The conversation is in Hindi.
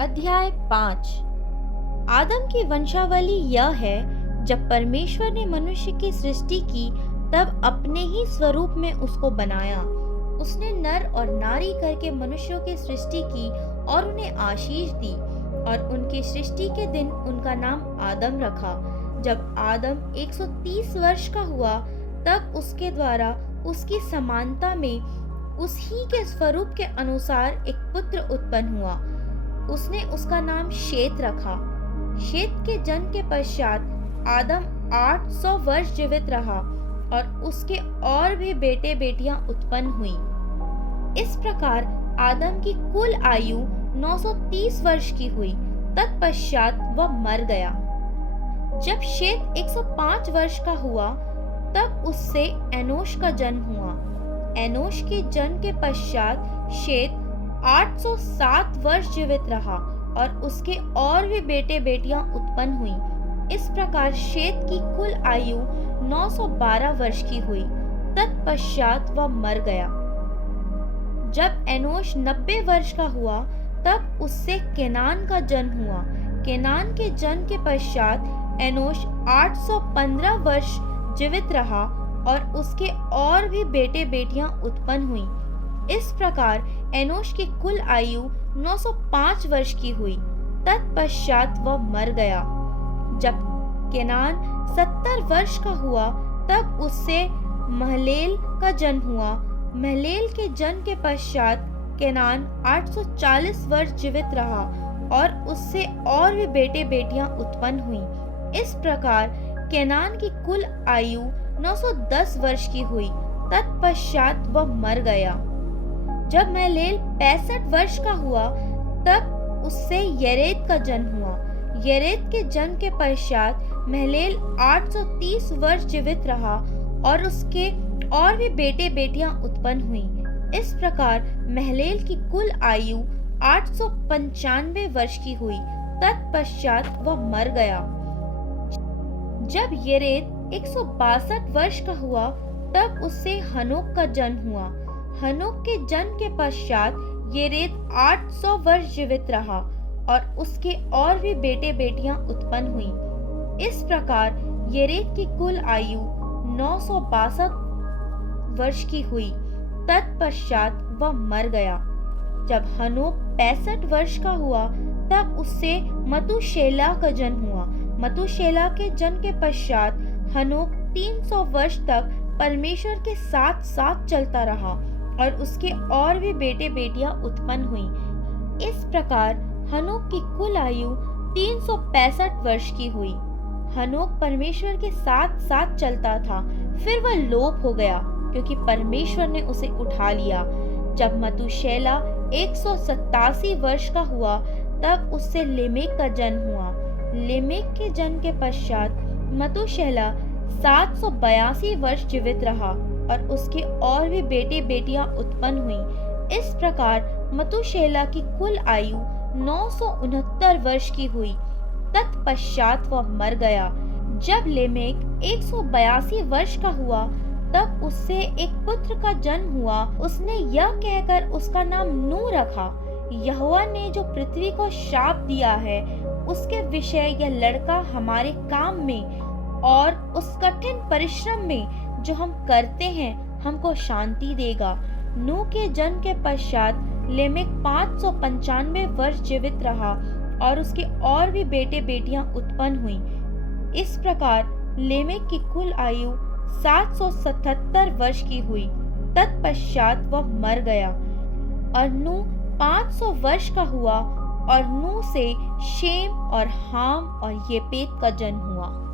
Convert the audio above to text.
अध्याय 5। आदम की वंशावली यह है, जब परमेश्वर ने मनुष्य की सृष्टि की तब अपने ही स्वरूप में उसको बनाया। उसने नर और नारी करके मनुष्यों की सृष्टि की और उन्हें आशीष दी और उनकी सृष्टि के दिन उनका नाम आदम रखा। जब आदम 130 वर्ष का हुआ तब उसके द्वारा उसकी समानता में उसी के स्वरूप के अनुसार एक पुत्र उत्पन्न हुआ। उसने उसका नाम शेत रखा। शेत के जन्म के पश्चात आदम 800 वर्ष जीवित रहा और उसके और भी बेटे बेटियां उत्पन्न हुई। इस प्रकार आदम की कुल आयु 930 वर्ष की हुई। तत्पश्चात वह मर गया। जब शेत 105 वर्ष का हुआ तब उससे एनोश का जन्म हुआ। एनोश के जन्म के पश्चात शेत 807 वर्ष जीवित रहा और उसके और भी बेटे बेटियां उत्पन्न हुईं। इस प्रकार शेत की कुल आयु 912 वर्ष की हुई। तत्पश्चात वह मर गया। जब एनोश 90 वर्ष का हुआ तब उससे केनान का जन्म हुआ। केनान के जन्म के पश्चात एनोश 815 वर्ष जीवित रहा और उसके और भी बेटे बेटियां उत्पन्न हुईं। इस प्रकार एनोश की कुल आयु 905 वर्ष की हुई। तत्पश्चात वह मर गया। जब केनान 70 वर्ष का हुआ तब उससे महलेल का जन्म हुआ। महलेल के जन्म के पश्चात केनान 840 वर्ष जीवित रहा और उससे और भी बेटे बेटियां उत्पन्न हुईं। इस प्रकार केनान की कुल आयु 910 वर्ष की हुई। तत्पश्चात वह मर गया। जब महलेल 65 वर्ष का हुआ तब उससे येरेद का जन्म हुआ। येरेद के जन्म के पश्चात महलेल 830 वर्ष जीवित रहा और उसके और भी बेटे बेटियां उत्पन्न हुईं। इस प्रकार महलेल की कुल आयु 895 वर्ष की हुई। तत्पश्चात वह मर गया। जब येरेद 162 वर्ष का हुआ तब उससे हनोक का जन्म हुआ। हनोक के जन्म के पश्चात येरेद 800 वर्ष जीवित रहा और उसके और भी बेटे बेटियां उत्पन्न हुईं। इस प्रकार येरेद की कुल आयु 962 वर्ष की हुई। तत्पश्चात वह मर गया। जब हनोक 65 वर्ष का हुआ तब उससे मतूशेलह का जन्म हुआ। मतूशेलह के जन्म के पश्चात हनोक 300 वर्ष तक परमेश्वर के साथ साथ चलता रहा और उसके और भी बेटे बेटियां उत्पन्न हुईं। इस प्रकार हनोक की कुल आयु 365 वर्ष की हुई। हनोक परमेश्वर के साथ साथ चलता था, फिर वह लोप हो गया क्योंकि परमेश्वर ने उसे उठा लिया। जब मतूशेलह 187 वर्ष का हुआ तब उससे लेमेक का जन्म हुआ। लेमेक के जन्म के पश्चात मतूशेलह 782 वर्ष जीवित रहा और उसके और भी बेटे बेटियां उत्पन्न हुईं। इस प्रकार मतूशेलह की कुल आयु 969 वर्ष की हुई। तत्पश्चात वह मर गया। जब लेमेक 182 वर्ष का हुआ तब उससे एक पुत्र का जन्म हुआ। उसने यह कहकर उसका नाम नूह रखा, यहोवा ने जो पृथ्वी को शाप दिया है उसके विषय यह लड़का हमारे काम में और उस कठिन परिश्रम में जो हम करते हैं हमको शांति देगा। नूह के जन्म के पश्चात लेमेक 595 वर्ष जीवित रहा और उसके और भी बेटे बेटियां उत्पन्न हुईं। इस प्रकार लेमेक की कुल आयु 777 वर्ष की हुई। तत्पश्चात वह मर गया। और नूह 500 वर्ष का हुआ और नूह से शेम और हाम और येपेत का जन्म हुआ।